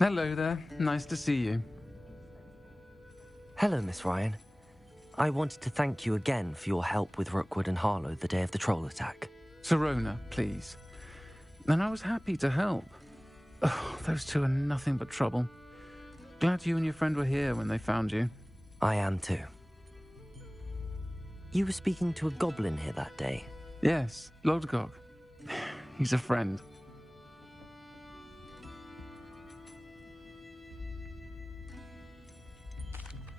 Hello there. Nice to see you. Hello, Miss Ryan. I wanted to thank you again for your help with Rookwood and Harlow the day of the troll attack. Sirona, please. And I was happy to help. Oh, those two are nothing but trouble. Glad you and your friend were here when they found you. I am too. You were speaking to a goblin here that day? Yes, Lodgok. He's a friend.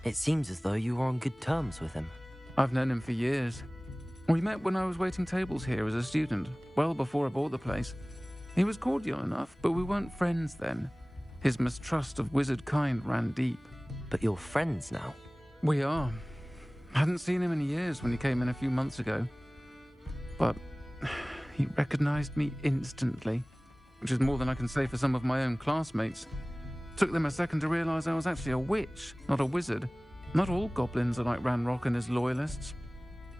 It seems as though you were on good terms with him. I've known him for years. We met when I was waiting tables here as a student, well before I bought the place. He was cordial enough, but we weren't friends then. His mistrust of wizard kind ran deep. But you're friends now? We are. Hadn't seen him in years when he came in a few months ago. But he recognized me instantly, which is more than I can say for some of my own classmates. Took them a second to realize I was actually a witch, not a wizard. Not all goblins are like Ranrock and his loyalists.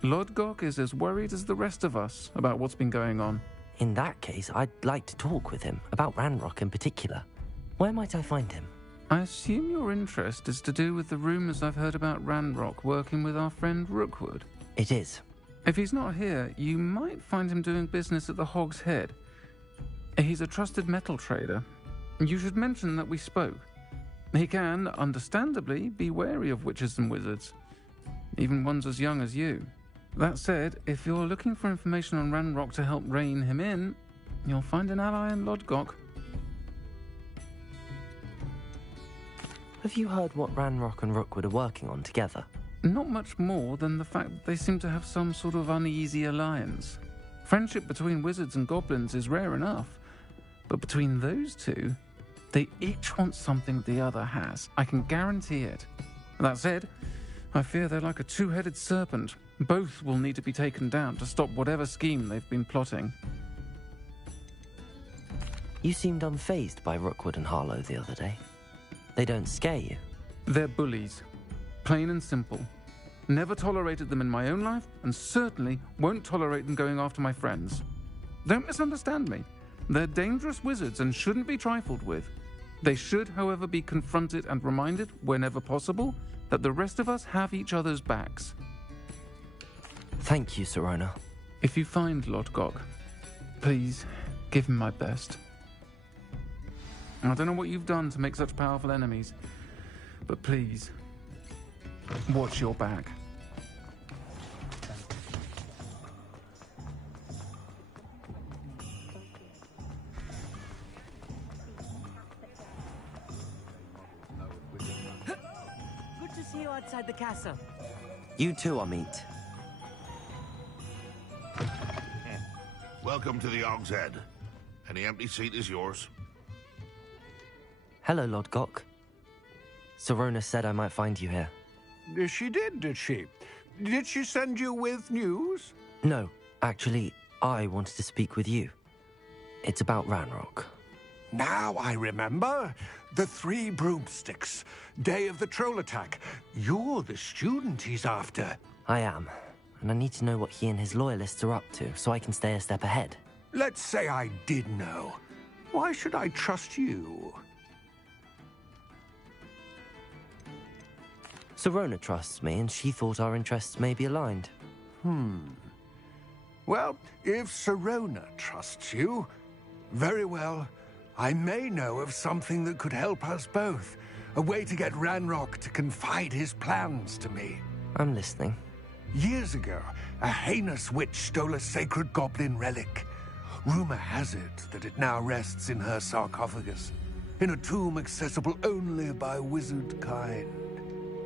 Lodgok is as worried as the rest of us about what's been going on. In that case, I'd like to talk with him, about Ranrock in particular. Where might I find him? I assume your interest is to do with the rumors I've heard about Ranrock working with our friend Rookwood. It is. If he's not here, you might find him doing business at the Hog's Head. He's a trusted metal trader. You should mention that we spoke. He can, understandably, be wary of witches and wizards, even ones as young as you. That said, if you're looking for information on Ranrock to help rein him in, you'll find an ally in Lodgok. Have you heard what Ranrock and Rookwood are working on together? Not much more than the fact that they seem to have some sort of uneasy alliance. Friendship between wizards and goblins is rare enough, but between those two, they each want something the other has. I can guarantee it. That said, I fear they're like a two-headed serpent. Both will need to be taken down to stop whatever scheme they've been plotting. You seemed unfazed by Rookwood and Harlow the other day. They don't scare you? They're bullies. Plain and simple. Never tolerated them in my own life, and certainly won't tolerate them going after my friends. Don't misunderstand me. They're dangerous wizards and shouldn't be trifled with. They should, however, be confronted and reminded, whenever possible, that the rest of us have each other's backs. Thank you, Sirona. If you find Lodgok, please give him my best. I don't know what you've done to make such powerful enemies, but please, watch your back. Good to see you outside the castle. You too, Amit. Welcome to the Hog's Head. Any empty seat is yours. Hello, Lodgok. Sirona said I might find you here. She did she? Did she send you with news? No, actually, I wanted to speak with you. It's about Ranrock. Now I remember. The 3 broomsticks. Day of the troll attack. You're the student he's after. I am, and I need to know what he and his loyalists are up to so I can stay a step ahead. Let's say I did know. Why should I trust you? Sirona trusts me, and she thought our interests may be aligned. Well, if Sirona trusts you, very well. I may know of something that could help us both. A way to get Ranrock to confide his plans to me. I'm listening. Years ago, a heinous witch stole a sacred goblin relic. Rumor has it that it now rests in her sarcophagus, in a tomb accessible only by wizard kind.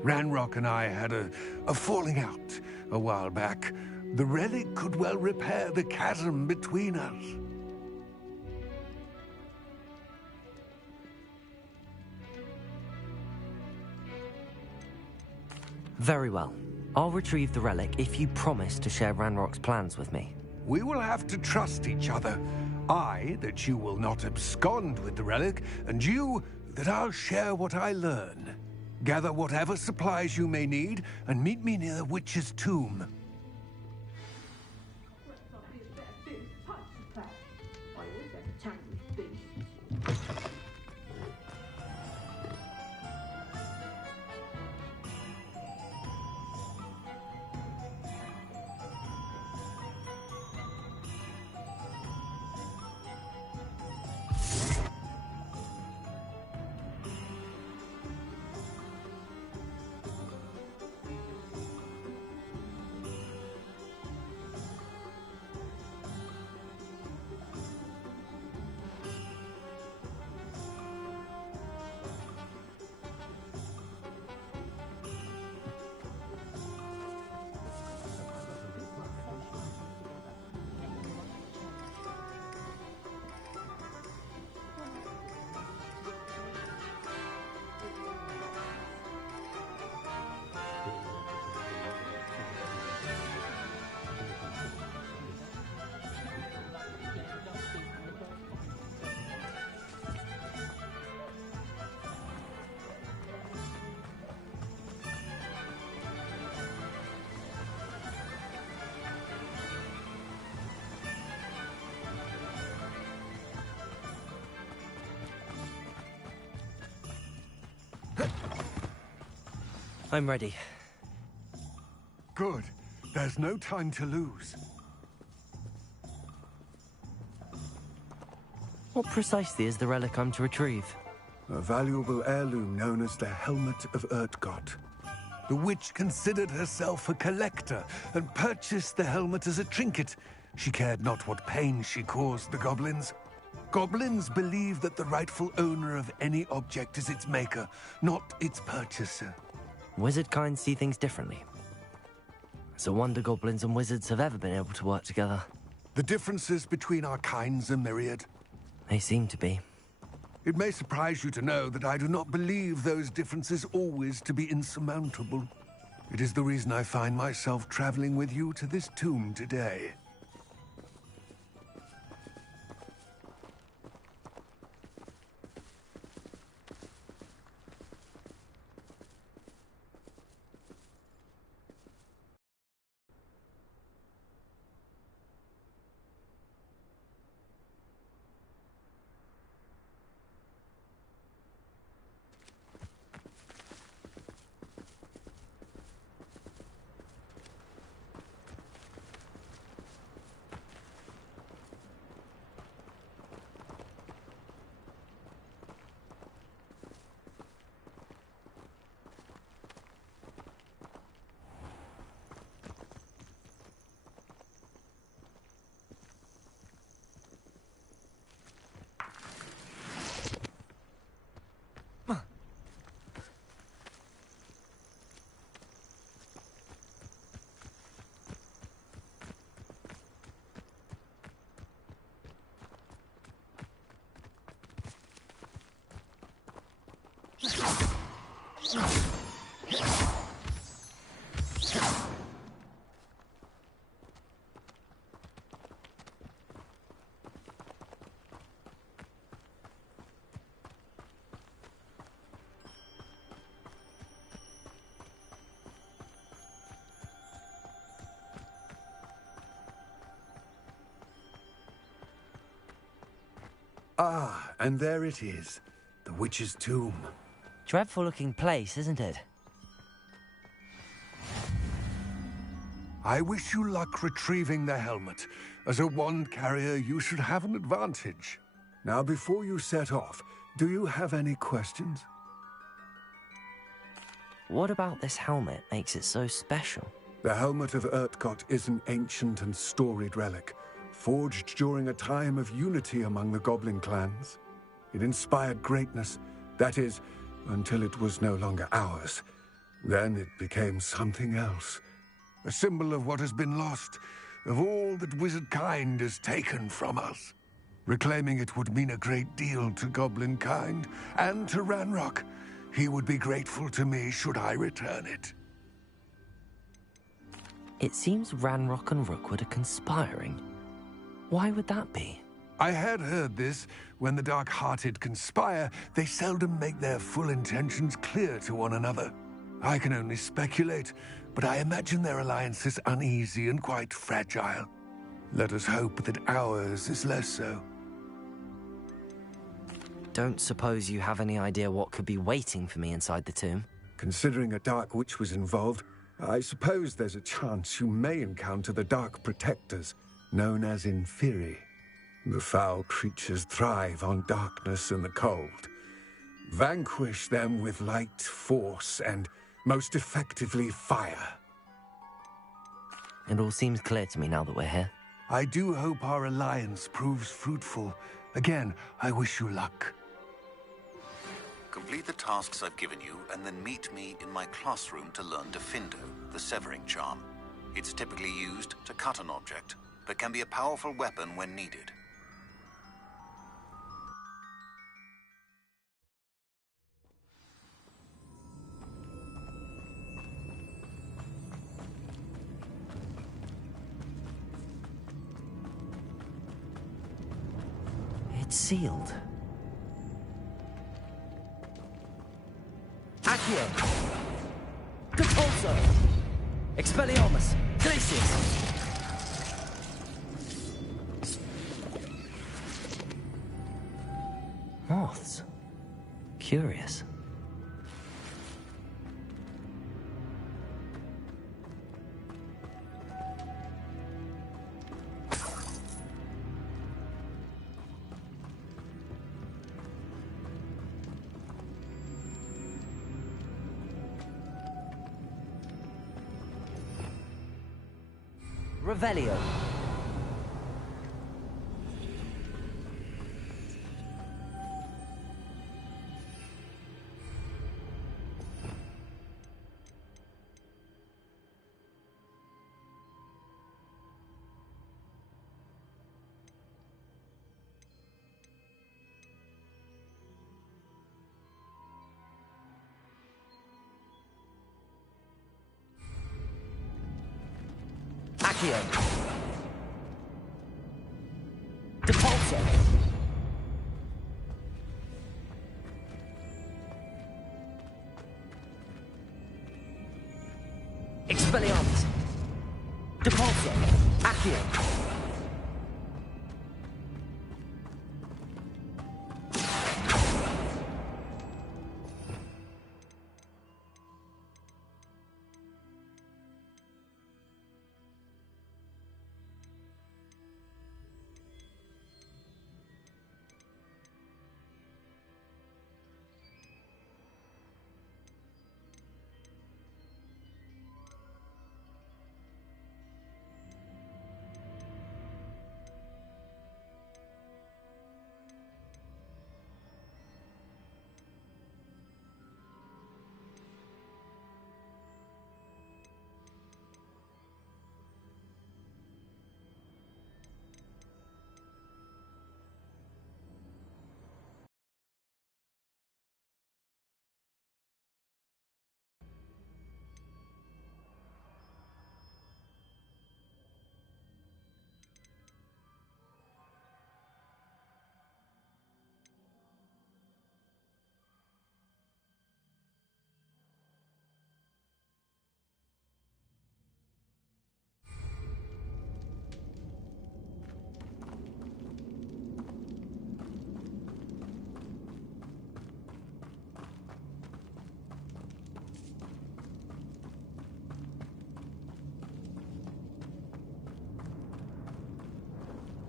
Ranrock and I had a falling out a while back. The relic could well repair the chasm between us. Very well. I'll retrieve the relic if you promise to share Ranrock's plans with me. We will have to trust each other. I, that you will not abscond with the relic, and you, that I'll share what I learn. Gather whatever supplies you may need, and meet me near the witch's tomb. I'm ready. Good. There's no time to lose. What precisely is the relic I'm to retrieve? A valuable heirloom known as the Helmet of Urtgott. The witch considered herself a collector and purchased the helmet as a trinket. She cared not what pain she caused the goblins. Goblins believe that the rightful owner of any object is its maker, not its purchaser. Wizard kind see things differently. It's a wonder goblins and wizards have ever been able to work together. The differences between our kinds are myriad. They seem to be. It may surprise you to know that I do not believe those differences always to be insurmountable. It is the reason I find myself traveling with you to this tomb today. Ah, and there it is. The witch's tomb. Dreadful looking place, isn't it? I wish you luck retrieving the helmet. As a wand carrier, you should have an advantage. Now, before you set off, do you have any questions? What about this helmet makes it so special? The Helmet of Urtgott is an ancient and storied relic, forged during a time of unity among the goblin clans. It inspired greatness, that is, until it was no longer ours. Then it became something else. A symbol of what has been lost, of all that wizard kind has taken from us. Reclaiming it would mean a great deal to goblin kind, and to Ranrock. He would be grateful to me should I return it. It seems Ranrock and Rookwood are conspiring. Why would that be? I had heard this. When the dark-hearted conspire, they seldom make their full intentions clear to one another. I can only speculate, but I imagine their alliance is uneasy and quite fragile. Let us hope that ours is less so. Don't suppose you have any idea what could be waiting for me inside the tomb? Considering a Dark Witch was involved, I suppose there's a chance you may encounter the Dark Protectors, known as Inferi. The foul creatures thrive on darkness and the cold. Vanquish them with light, force, and most effectively fire. It all seems clear to me now that we're here. I do hope our alliance proves fruitful. Again, I wish you luck. Complete the tasks I've given you, and then meet me in my classroom to learn Defindo, the severing charm. It's typically used to cut an object, but can be a powerful weapon when needed. It's sealed. Accio! Compulso! Expelliarmus! Glacius! Moths. Curious. Revelio. Accio. Depulso. Expelliarmus. Depulso. Accio.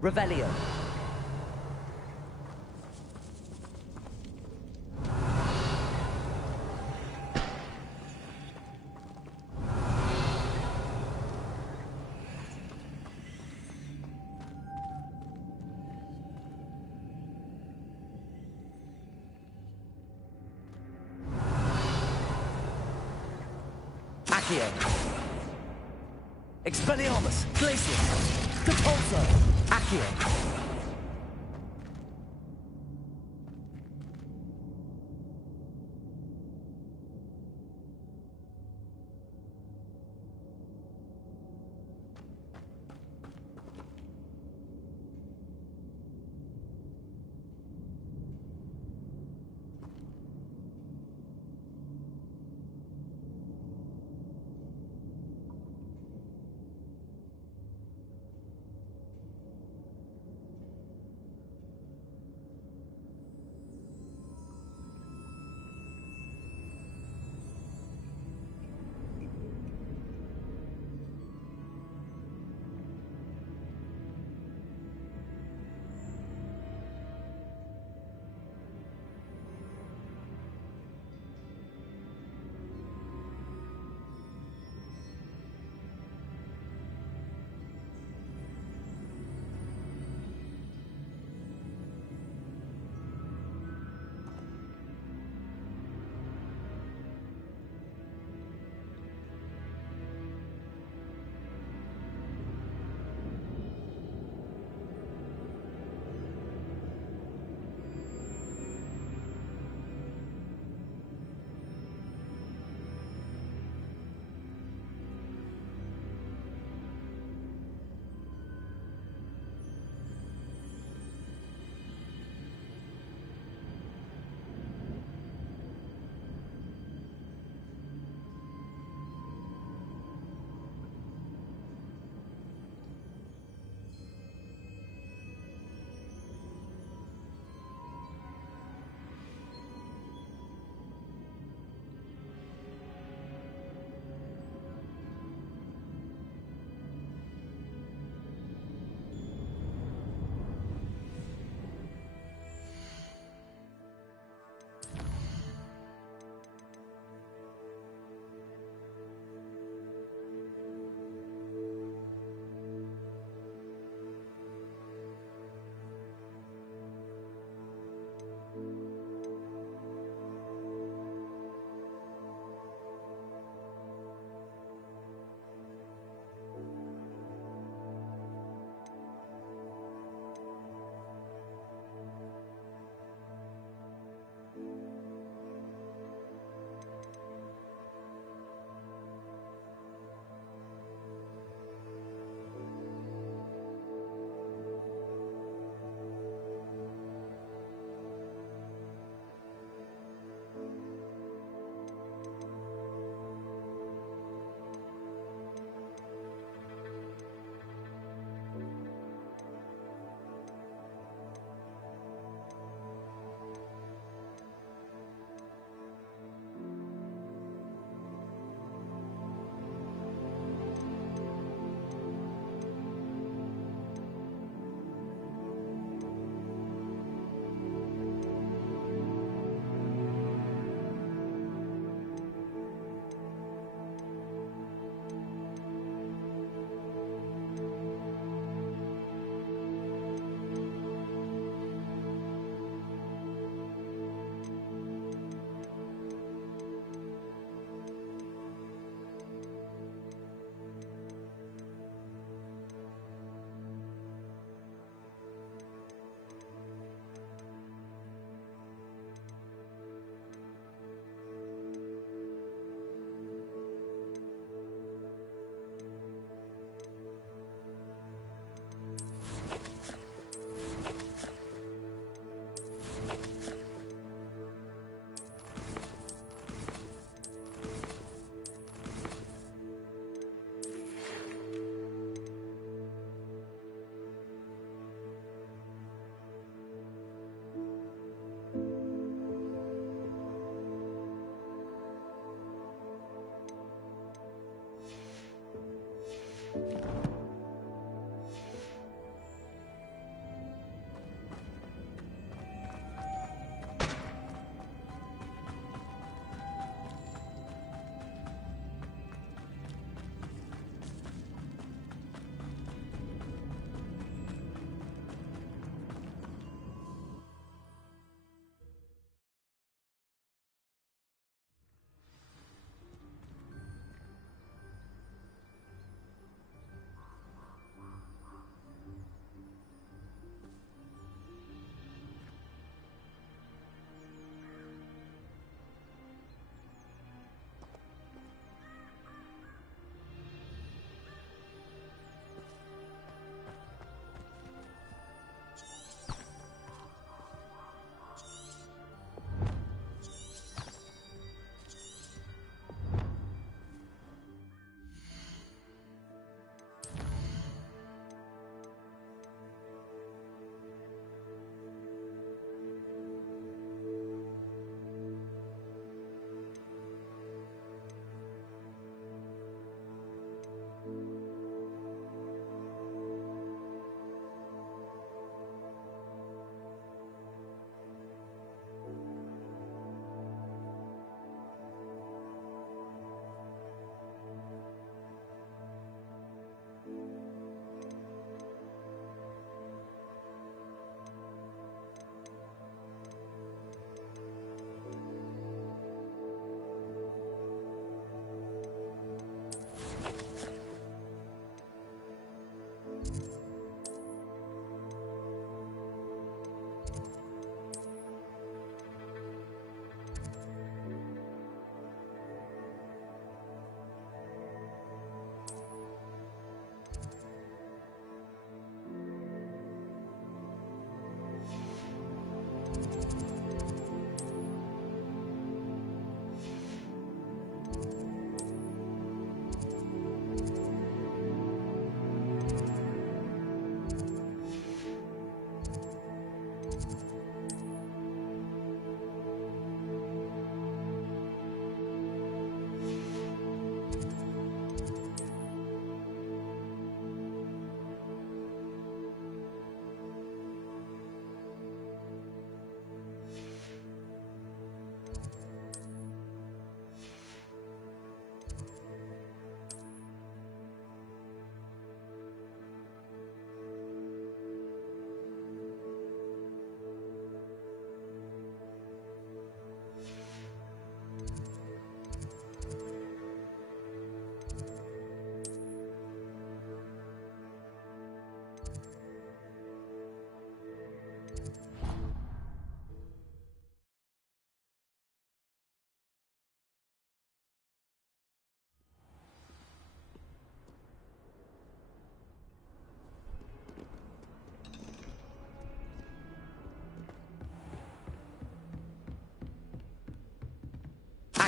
Revelio. Accio. Expelliarmus. Glacius. Depulso. Accio.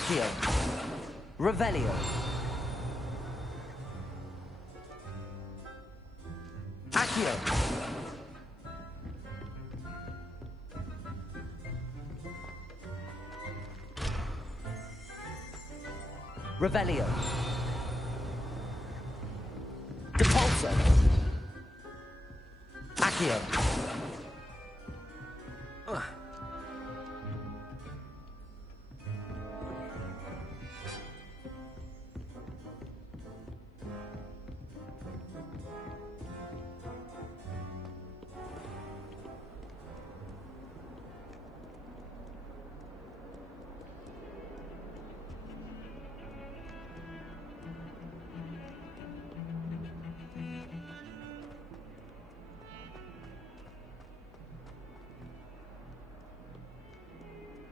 Accio. Revelio. Accio. Revelio. Depulso. Accio.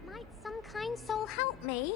Might some kind soul help me?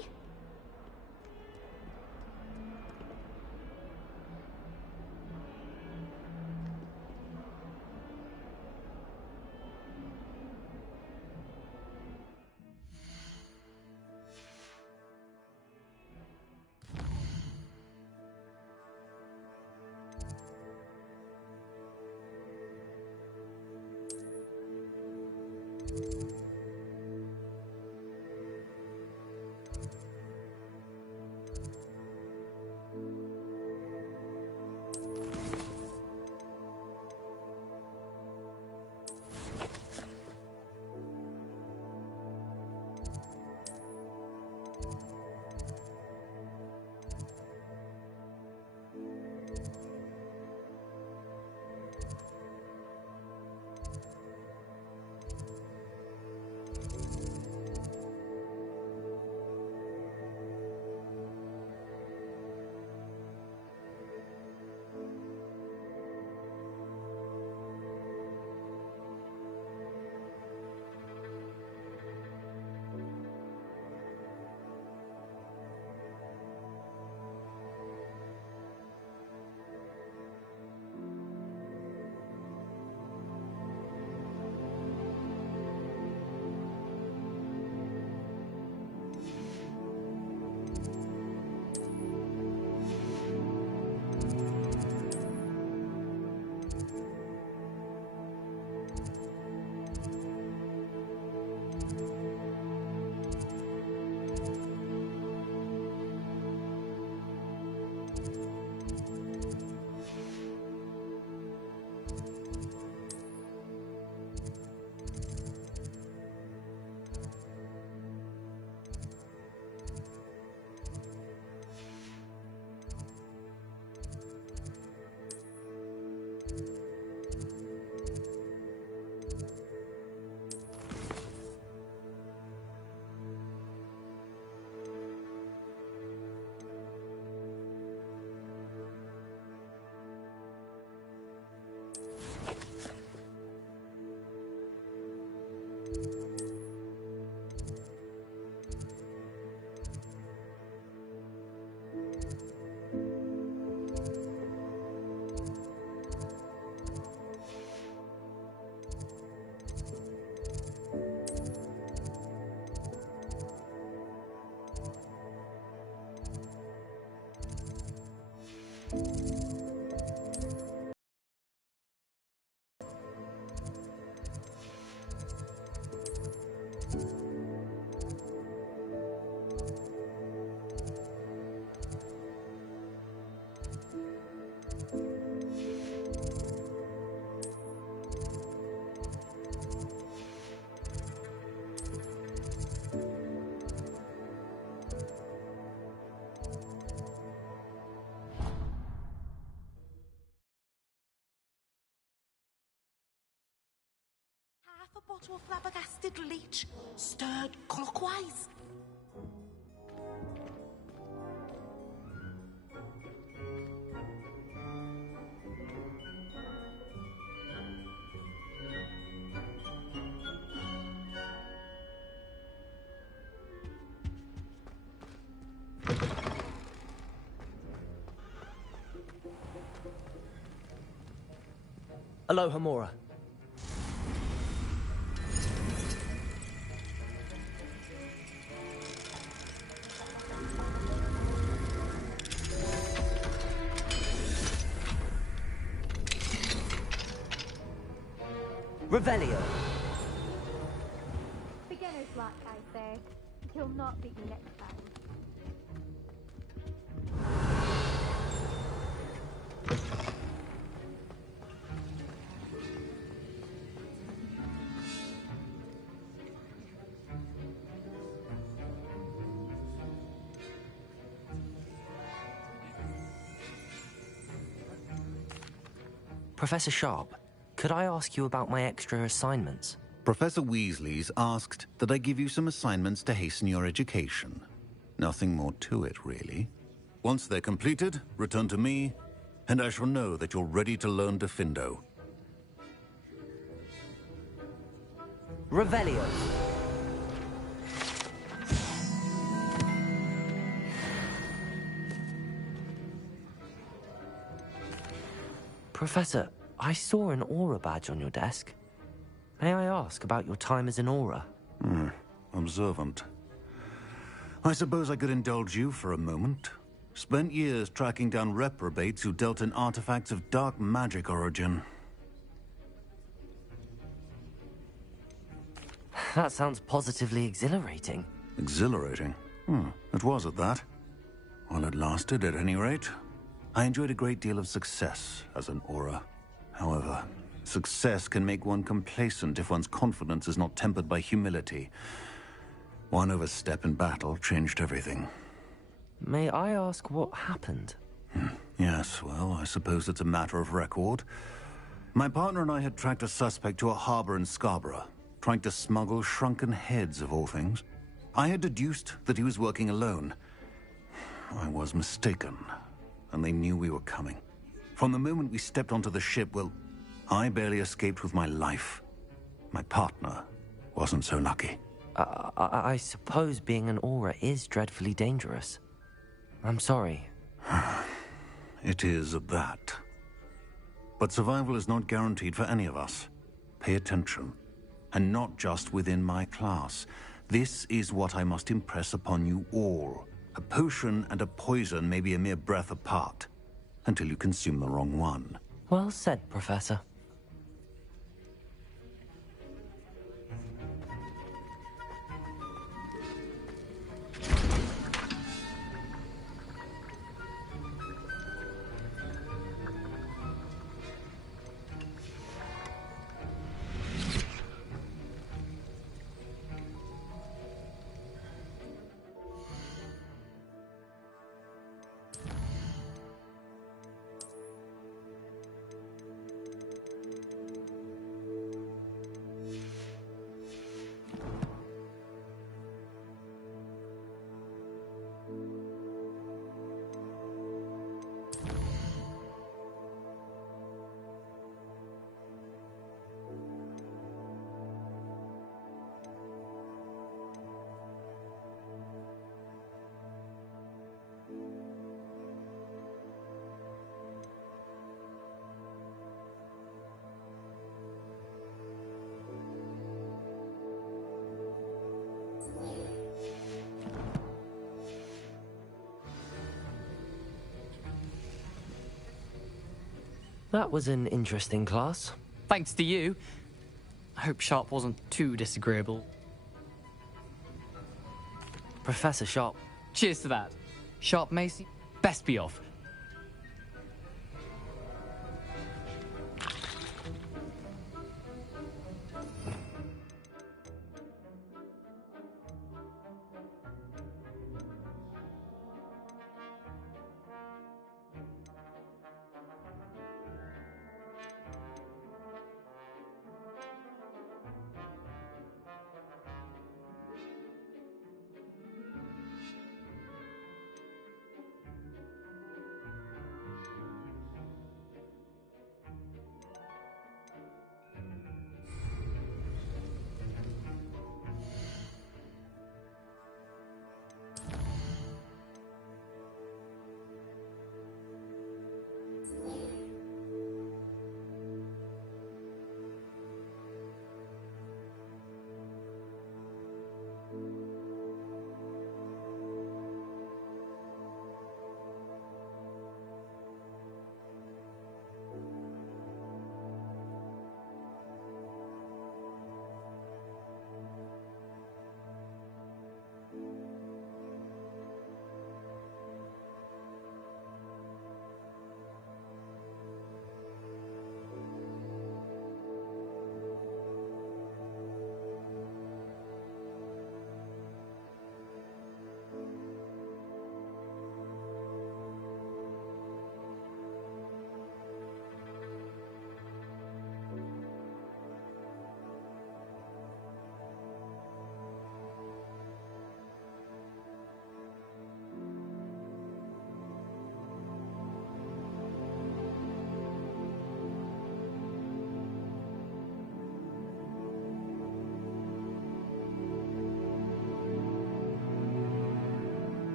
bottle of flabbergasted leech, stirred clockwise. Aloha, Mora. Revelio. Beginner's luck, I say. You'll not beat me next time. Professor Sharp, could I ask you about my extra assignments? Professor Weasley's asked that I give you some assignments to hasten your education. Nothing more to it, really. Once they're completed, return to me, and I shall know that you're ready to learn Diffindo. Revelio. Professor, I saw an aura badge on your desk. May I ask about your time as an aura? Observant. I suppose I could indulge you for a moment. Spent years tracking down reprobates who dealt in artifacts of dark magic origin. That sounds positively exhilarating. Exhilarating? It was at that. While it lasted, at any rate. I enjoyed a great deal of success as an aura. However, success can make one complacent if one's confidence is not tempered by humility. One overstep in battle changed everything. May I ask what happened? Yes, well, I suppose it's a matter of record. My partner and I had tracked a suspect to a harbor in Scarborough, trying to smuggle shrunken heads of all things. I had deduced that he was working alone. I was mistaken, and they knew we were coming. From the moment we stepped onto the ship, well, I barely escaped with my life. My partner wasn't so lucky. I suppose being an aura is dreadfully dangerous. I'm sorry. It is at that. But survival is not guaranteed for any of us. Pay attention. And not just within my class. This is what I must impress upon you all. A potion and a poison may be a mere breath apart, until you consume the wrong one. Well said, Professor. That was an interesting class. Thanks to you. I hope Sharp wasn't too disagreeable. Professor Sharp. Cheers to that. Sharp Macy, best be off.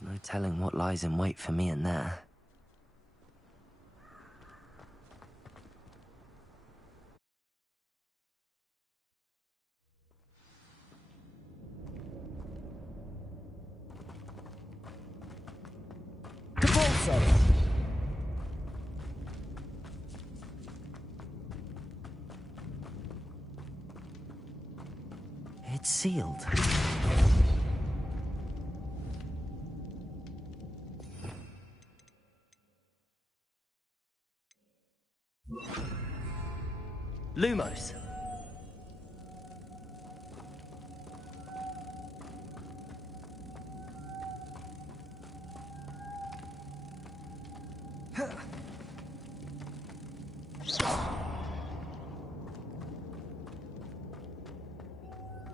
There's no telling what lies in wait for me in there. It's sealed. Lumos.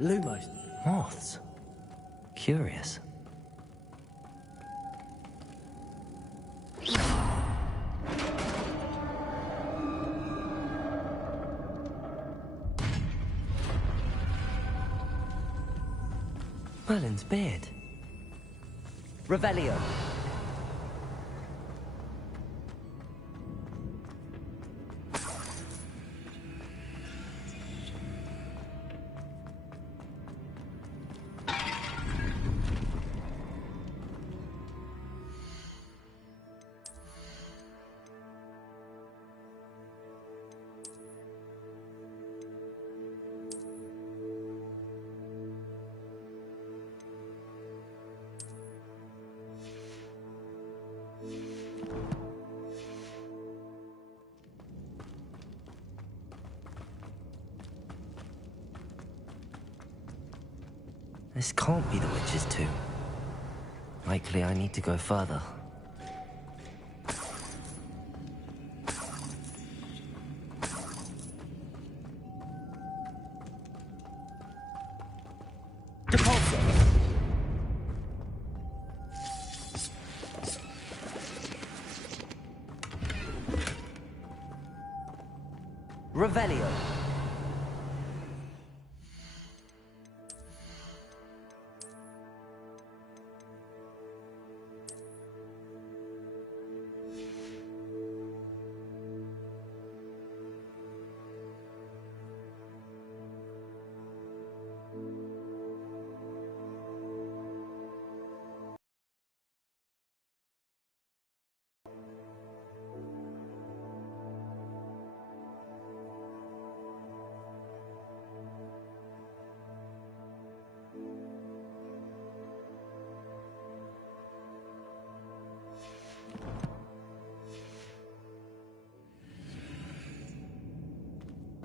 Lumos. Moths. Curious. Merlin's beard. Revelio. This can't be the witch's tomb. Likely I need to go further. Deposit. Revelio.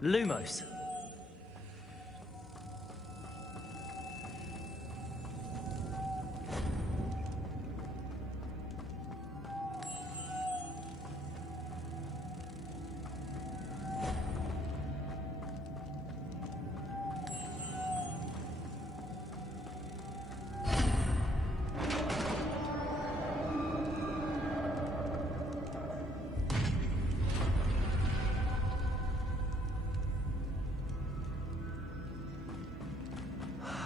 Lumos.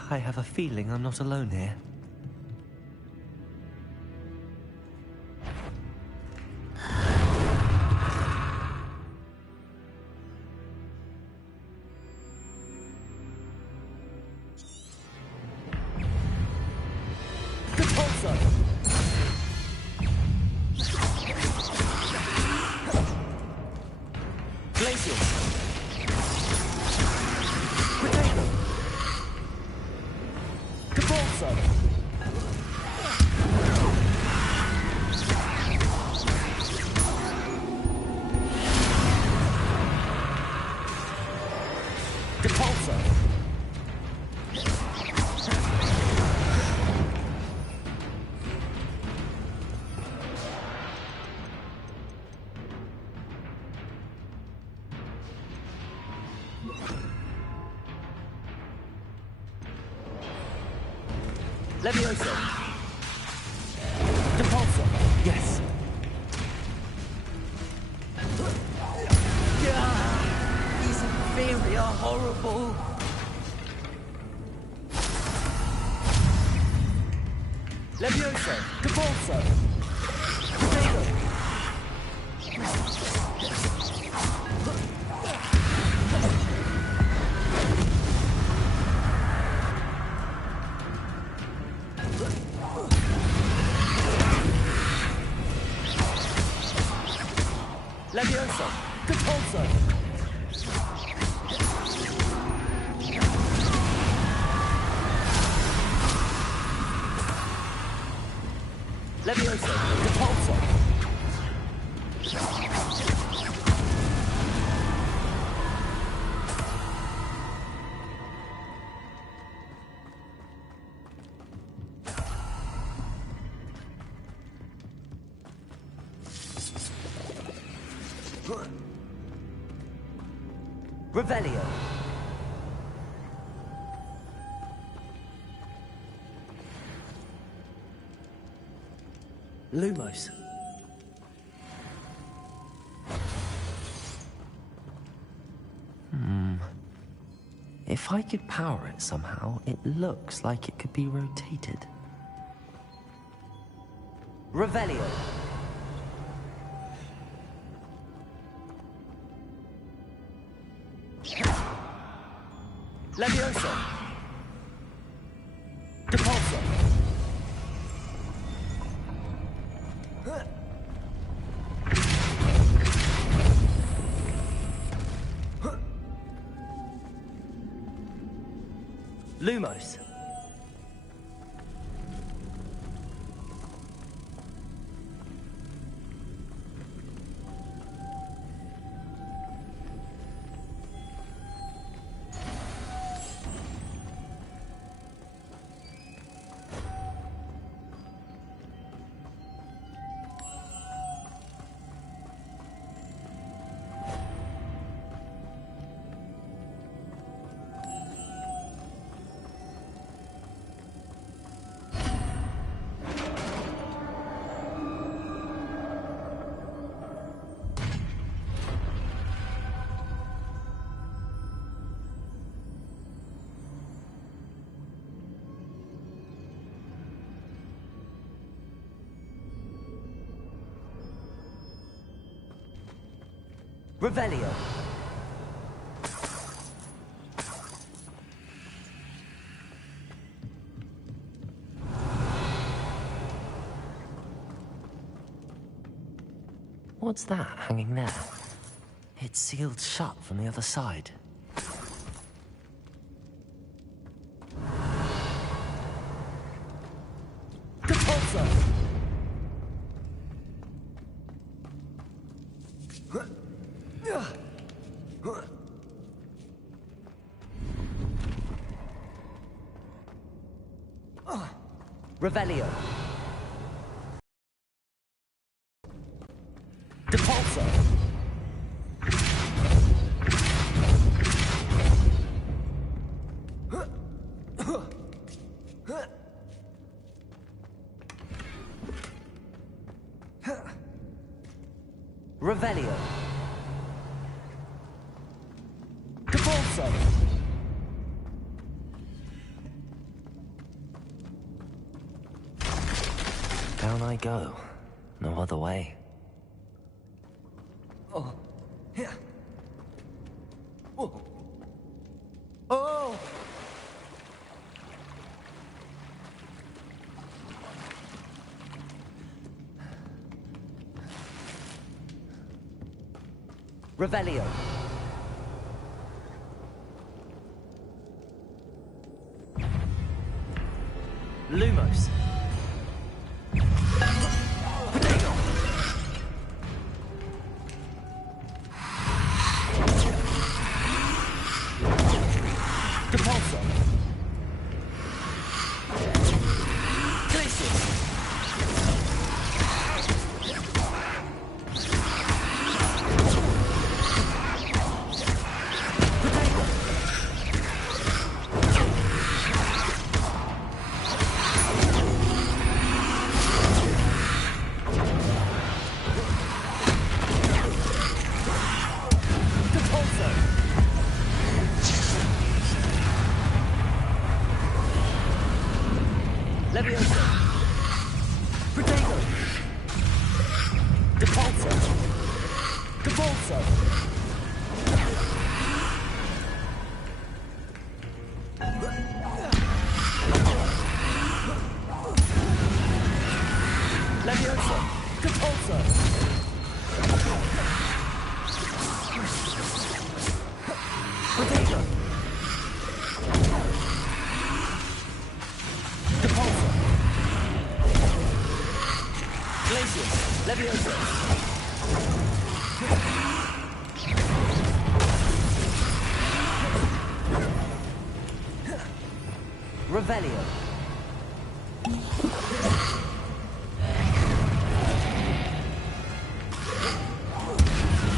I have a feeling I'm not alone here. Levioso. Depulso. Yes. These inferi are horrible. Levioso! Capolso! Potato! Levioso! Capolso! Levioso! Capolso! Revelio. Lumos. If I could power it somehow, it looks like it could be rotated. Revelio. Levioso. Capolso. Lumos. Revelio. What's that hanging there? It's sealed shut from the other side. Capolso. Revelio. Capolso. Revelio. Capolso. Down I go. No other way. Oh. Yeah. Oh. Oh. Revelio. Lumos. Potato. Capolso. Glacius. Levioso. Potato! Depulsor! Glacius! Levioso! Revelio!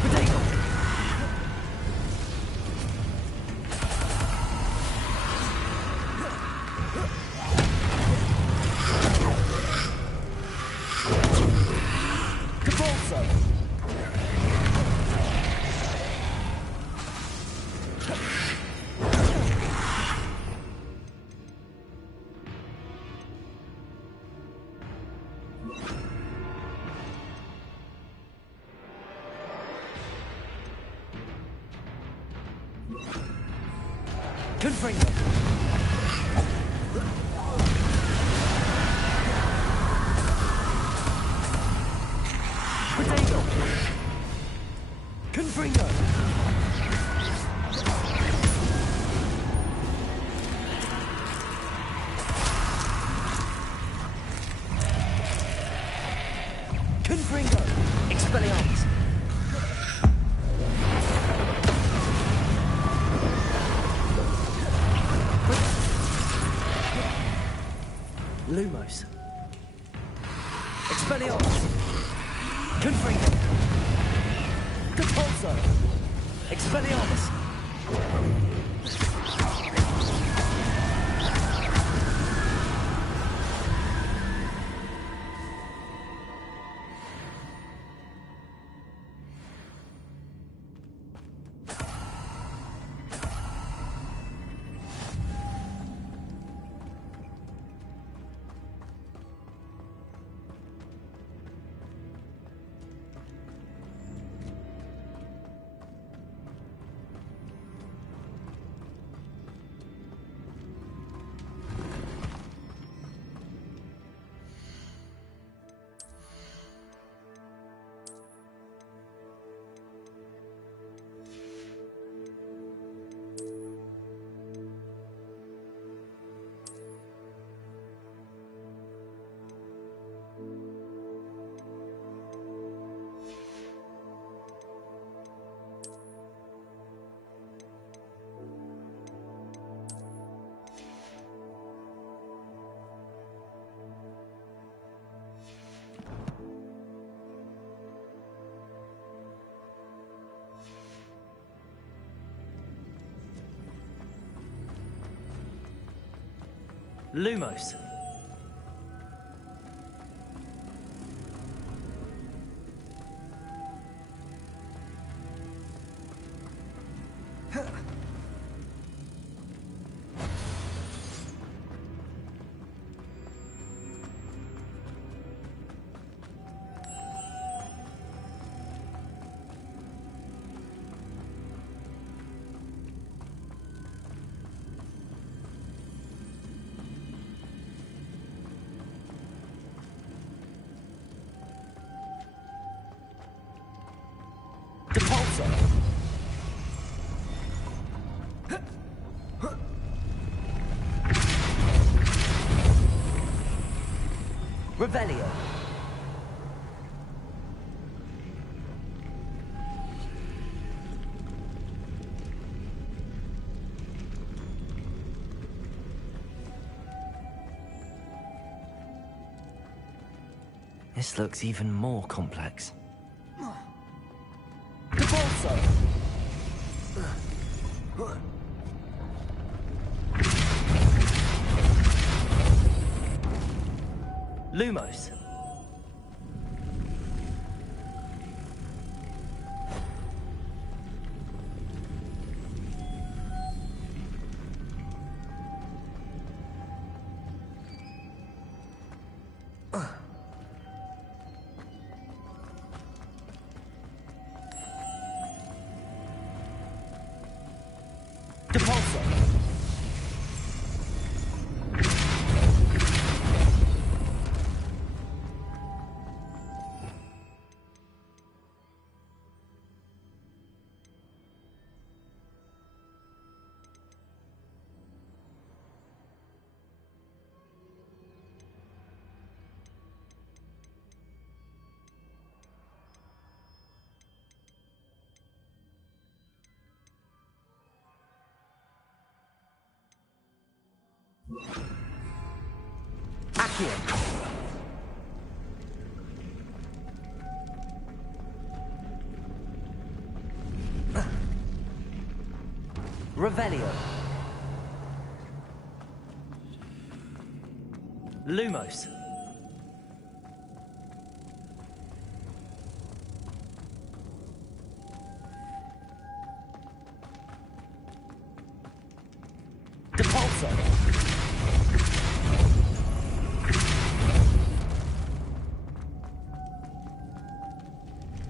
Potato! Depulso! Confringo! Potato! Confringo! Confringo! Expelliarmus! Lumos. Expelliarmus. Confringo. Depulso. Expelliarmus. Lumos. Depulso. Revelio. This looks even more complex. Depulso. Lumos. Depulso. Accio. Revelio. Lumos. Depulso.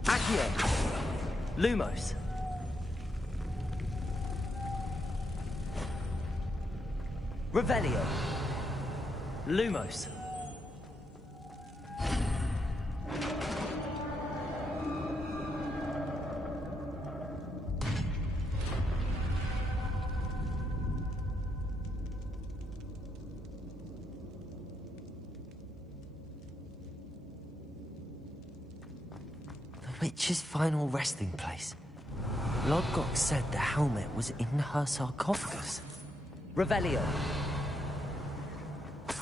Accio. Lumos. Revelio. Lumos. The witch's final resting place. Lodgok said the helmet was in her sarcophagus. Revelio.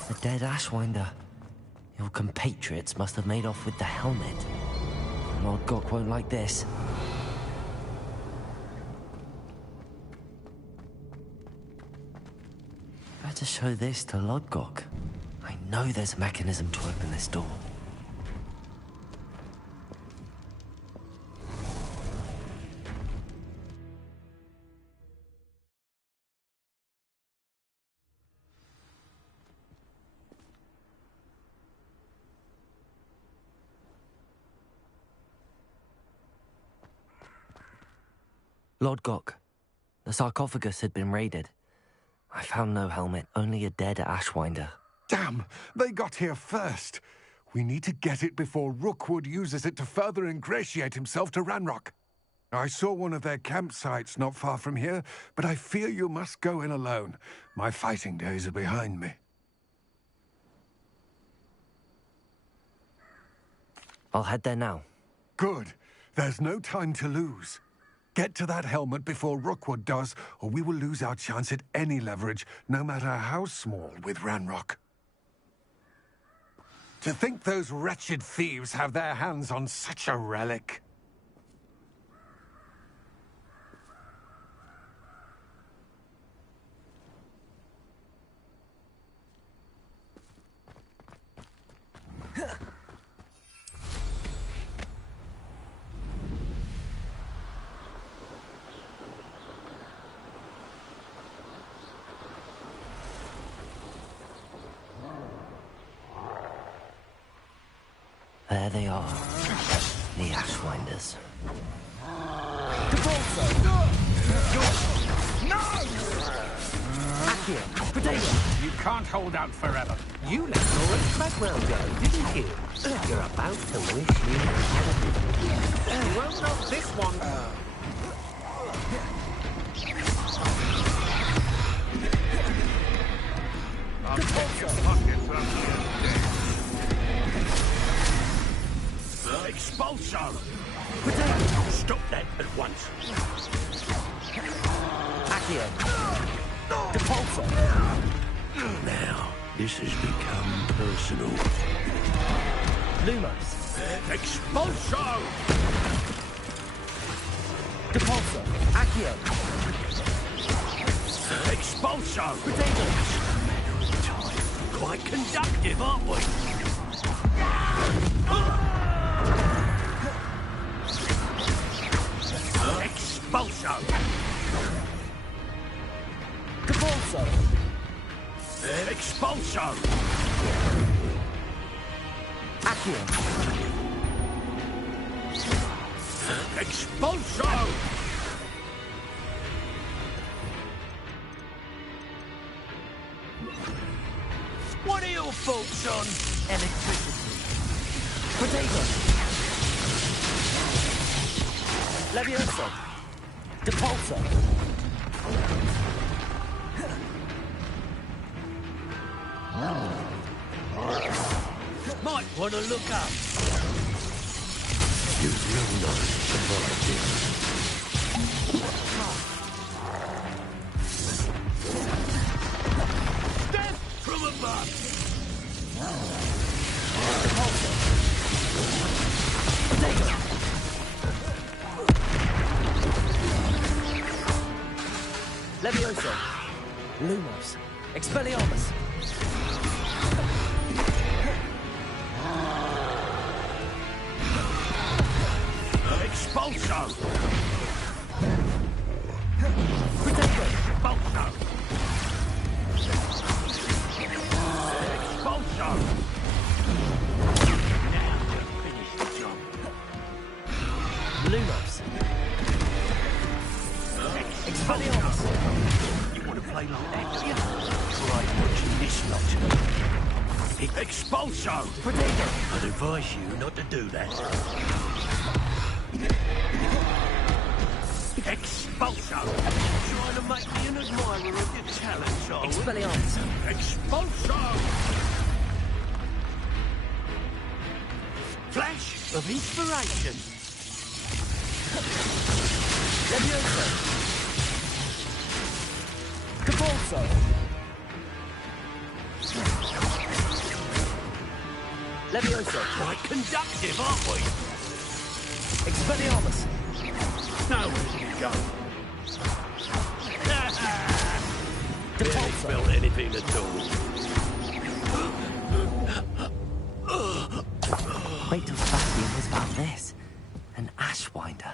The dead Ashwinder. Your compatriots must have made off with the helmet. Lodgok won't like this. Better show this to Lodgok. I know there's a mechanism to open this door. Lodgok, the sarcophagus had been raided. I found no helmet, only a dead Ashwinder. Damn! They got here first. We need to get it before Rookwood uses it to further ingratiate himself to Ranrock. I saw one of their campsites not far from here, but I fear you must go in alone. My fighting days are behind me. I'll head there now. Good. There's no time to lose. Get to that helmet before Rookwood does, or we will lose our chance at any leverage, no matter how small, with Ranrock. To think those wretched thieves have their hands on such a relic. There they are, the Ashwinders. Accio. Potato. You can't hold out forever. You let Lawrence Cradwell go, didn't you? You're about to wish you had. Well, not this one. I'll take your pockets up here. Expulso! Potato. Stop that at once. Accio. Depulso. Now, this has become personal. Lumos. Expulso! Depulso. Accio. Expulso! Potato. Quite conductive, aren't we? Expulso! Depulso. Expulso! Accio. Expulso! What are your thoughts on Electricity. Potato. Levioso. Depulso. Might want to look up. You've no survived it. Death from above! Levioso! Lumos! Expelliarmus! Expulso! Protego! Expulso! Expulso! Now you've finished the job. Lumos! Expelliarmus! You want to play like that, do you? Try watching this lot. Expulso! Protego! I'd advise you not to do that. Expulso! Trying to make me an admirer of your talents, are we? Expelliarmus! Expulso! Flash of inspiration! Levioso! Capulso! Levioso! Quite conductive, aren't we? Expelliarmus! Now where do you go? Barely Depulso! felt anything at all. Wait till Sebastian hears about this. An Ashwinder.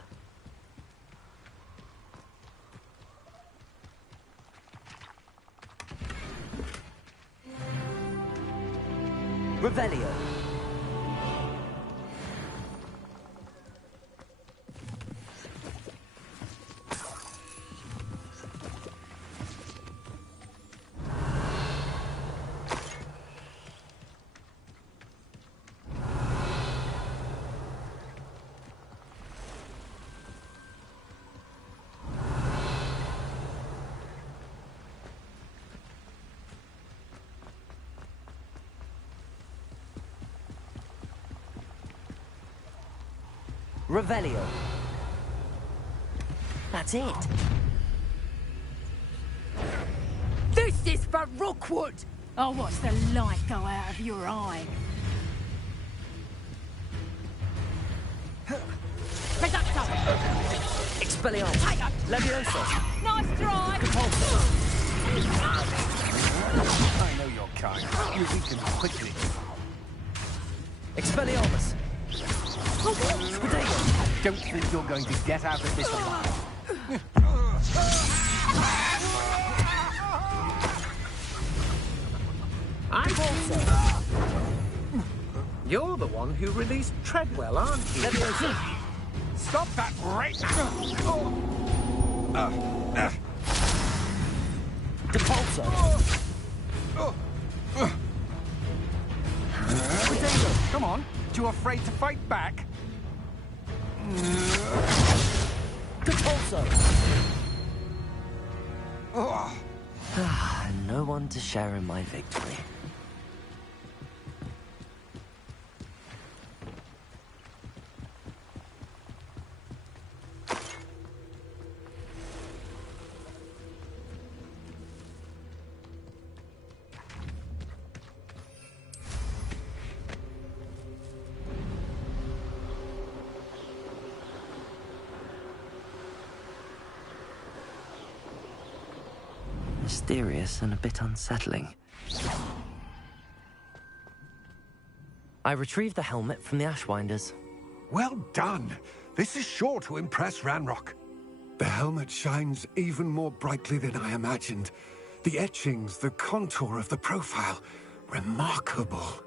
Revelio! Revelio. That's it. This is for Rookwood! I'll watch the light go out of your eye. Reducto! Expelliarmus! Take up! Levioso! Nice try! Capulso! I know your kind. You weaken quickly. Expelliarmus! Protego! I don't think you're going to get out of this alive. Capulso! You're the one who released Treadwell, aren't you? Levioso! Stop that right now! Depulso! Protego! Come on, too afraid to fight back? Capulso! No one to share in my victory. Mysterious and a bit unsettling. I retrieved the helmet from the Ashwinders. Well done. This is sure to impress Ranrock. The helmet shines even more brightly than I imagined. The etchings, the contour of the profile. Remarkable.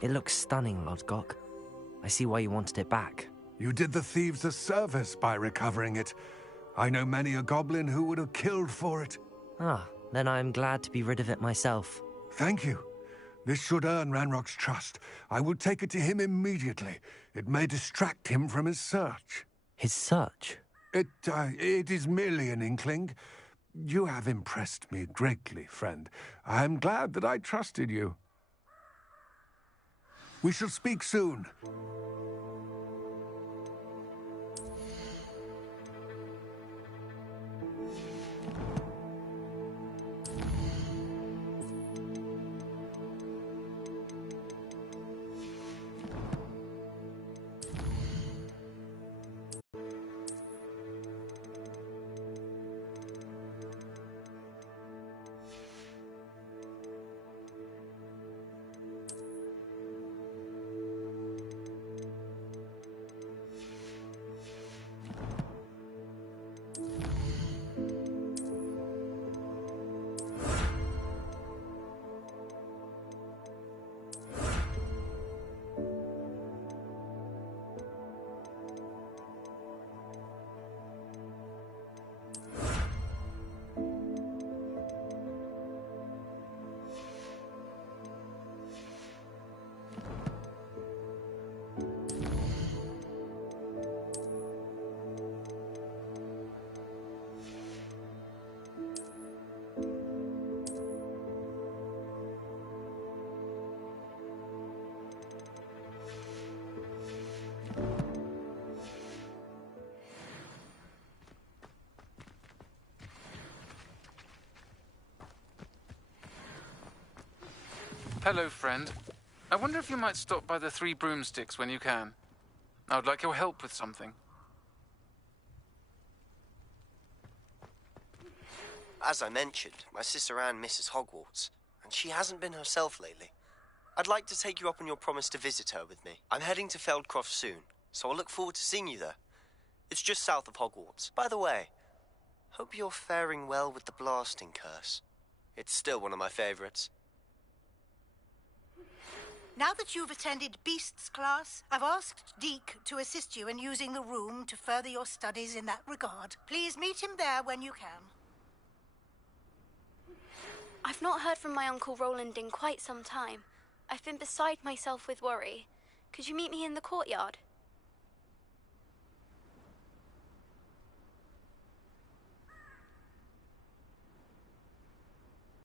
It looks stunning, Lodgok. I see why you wanted it back. You did the thieves a service by recovering it. I know many a goblin who would have killed for it. Ah, then I'm glad to be rid of it myself. Thank you. This should earn Ranrock's trust. I will take it to him immediately. It may distract him from his search. His search? It is merely an inkling. You have impressed me greatly, friend. I am glad that I trusted you. We shall speak soon. Hello, friend. I wonder if you might stop by the Three Broomsticks when you can. I would like your help with something. As I mentioned, my sister Anne misses Hogwarts, and she hasn't been herself lately. I'd like to take you up on your promise to visit her with me. I'm heading to Feldcroft soon, so I'll look forward to seeing you there. It's just south of Hogwarts. By the way, hope you're faring well with the blasting curse. It's still one of my favorites. Now that you've attended Beasts class, I've asked Deke to assist you in using the room to further your studies in that regard. Please meet him there when you can. I've not heard from my Uncle Roland in quite some time. I've been beside myself with worry. Could you meet me in the courtyard?